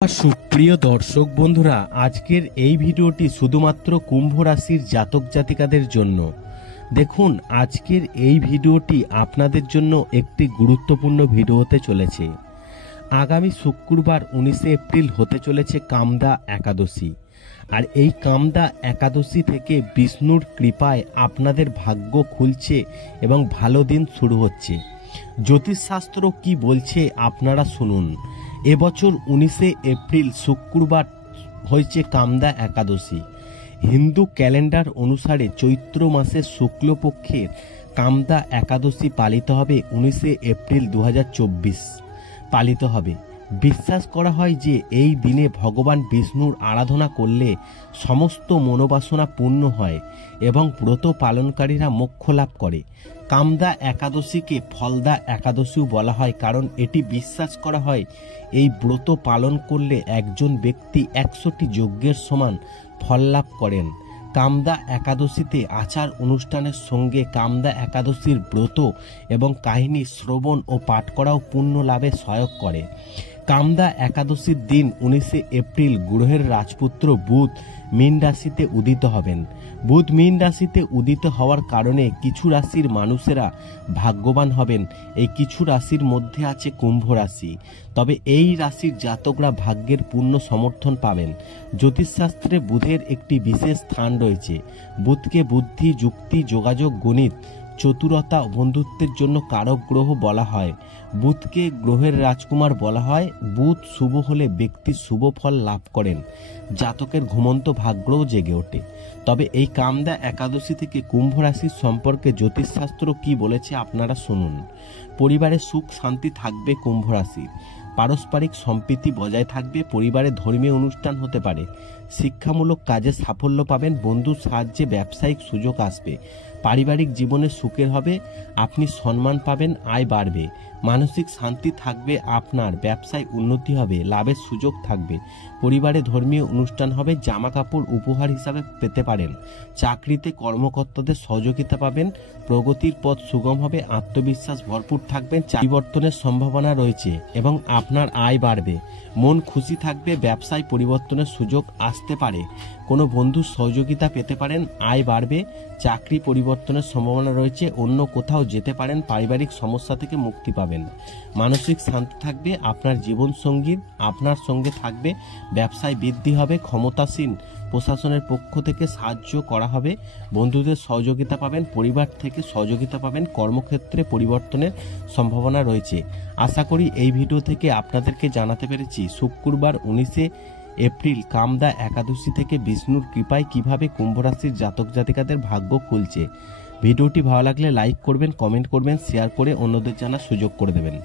সুপ্রিয় দর্শক বন্ধুরা, আজকের এই ভিডিওটি শুধুমাত্র কুম্ভ রাশির জাতক জাতিকাদের জন্য। দেখুন, আজকের এই ভিডিওটি আপনাদের জন্য একটি গুরুত্বপূর্ণ ভিডিও হতে চলেছে। আগামী শুক্রবার 19 এপ্রিল হতে চলেছে কামদা একাদশী। আর এই কামদা একাদশী থেকে বিষ্ণুর কৃপায় আপনাদের ভাগ্য খুলছে এবং ভালো দিন শুরু হচ্ছে। জ্যোতিষশাস্ত্র কি বলছে আপনারা শুনুন। এবছর 19 এপ্রিল শুক্রবার হয়েছে কামদা একাদশী। হিন্দু ক্যালেন্ডার অনুসারে চৈত্র মাসের শুক্লপক্ষের কামদা একাদশী পালিত হবে 19 এপ্রিল 2024 পালিত হবে। বিশ্বাস করা হয় যে এই দিনে ভগবান বিষ্ণুর আরাধনা করলে সমস্ত মনোবাসনা পূর্ণ হয় এবং ব্রত পালনকারীরা মোক্ষ লাভ করে। কামদা একাদশীকে ফলদা একাদশীও বলা হয়, কারণ এটি বিশ্বাস করা হয় এই ব্রত পালন করলে একজন ব্যক্তি 100টি যজ্ঞের সমান ফল লাভ করেন। কামদা একাদশীতে আচার অনুষ্ঠানের সঙ্গে কামদা একাদশীর ব্রত এবং কাহিনী শ্রবণ ও পাঠ করাও পুণ্য লাভে সহায়ক করে। কামদা একাদশীর দিন 19 এপ্রিল গ্রহের রাজপুত্র বুধ মীন রাশিতে উদিত হবেন। বুধ মীন রাশিতে উদিত হওয়ার কারণে কিছু রাশির মানুষেরা ভাগ্যবান হবেন। এই কিছু রাশির মধ্যে আছে কুম্ভ রাশি। তবে এই রাশির জাতকরা ভাগ্যের পূর্ণ সমর্থন পাবেন। জ্যোতিষশাস্ত্রে বুধের একটি বিশেষ স্থান রয়েছে। বুধকে বুদ্ধি, যুক্তি, যোগাযোগ, গণিত, চতুরতা, বন্ধুত্বের জন্য কারক গ্রহ বলা হয়। বুধকে গ্রহের রাজকুমার বলা হয়। বুধ শুভ হলে ব্যক্তি শুভ ফল লাভ করেন। জাতকের ঘুমন্ত ভাগ্যও জেগে ওঠে। তবে এই কামদা একাদশী থেকে কুম্ভ রাশির সম্পর্কে জ্যোতিষশাস্ত্র কি বলেছে আপনারা শুনুন। পরিবারে সুখ শান্তি থাকবে কুম্ভ রাশির। পারস্পরিক সম্প্রীতি বজায় থাকবে। পরিবারে ধর্মীয় অনুষ্ঠান হতে পারে। শিক্ষামূলক কাজে সাফল্য পাবেন। বন্ধুর সাহায্যে ব্যবসায়িক সুযোগ আসবে। পারিবারিক জীবনে সুখের হবে। আপনি সম্মান পাবেন। আয় বাড়বে। মানসিক শান্তি থাকবে। আপনার ব্যবসায় উন্নতি হবে। লাভের সুযোগ থাকবে। পরিবারে ধর্মীয় অনুষ্ঠান হবে। জামা কাপড় উপহার হিসাবে পেতে পারেন। চাকরিতে কর্মকর্তাদের সহযোগিতা পাবেন। প্রগতির পথ সুগম হবে। আত্মবিশ্বাস ভরপুর থাকবেন। পরিবর্তনের সম্ভাবনা রয়েছে এবং আপনার আয় বাড়বে। মন খুশি থাকবে। ব্যবসায় পরিবর্তনের সুযোগ আসতে পারে। কোনো বন্ধুর সহযোগিতা পেতে পারেন। আয় বাড়বে। চাকরি পরিবর্তনের সম্ভাবনা রয়েছে। অন্য কোথাও যেতে পারেন। পারিবারিক সমস্যা থেকে মুক্তি পাবেন। মানসিক শান্তি থাকবে। আপনার জীবনসঙ্গীর আপনার সঙ্গে থাকবে। ব্যবসায় বৃদ্ধি হবে। ক্ষমতাসীন প্রশাসনের পক্ষ থেকে সাহায্য করা হবে। বন্ধুদের সহযোগিতা পাবেন। পরিবার থেকে সহযোগিতা পাবেন। কর্মক্ষেত্রে পরিবর্তনের সম্ভাবনা রয়েছে। আশা করি এই ভিডিও থেকে আপনাদেরকে জানাতে পেরেছি শুক্রবার 19 এপ্রিল কামদা একাদশী থেকে বিষ্ণুর কৃপায় কিভাবে কুম্ভ রাশির জাতক জাতিকাদের ভাগ্য খুলছে। ভিডিওটি ভালো লাগলে লাইক করবেন, কমেন্ট করবেন, শেয়ার করে অন্যদের জানার সুযোগ করে দেবেন।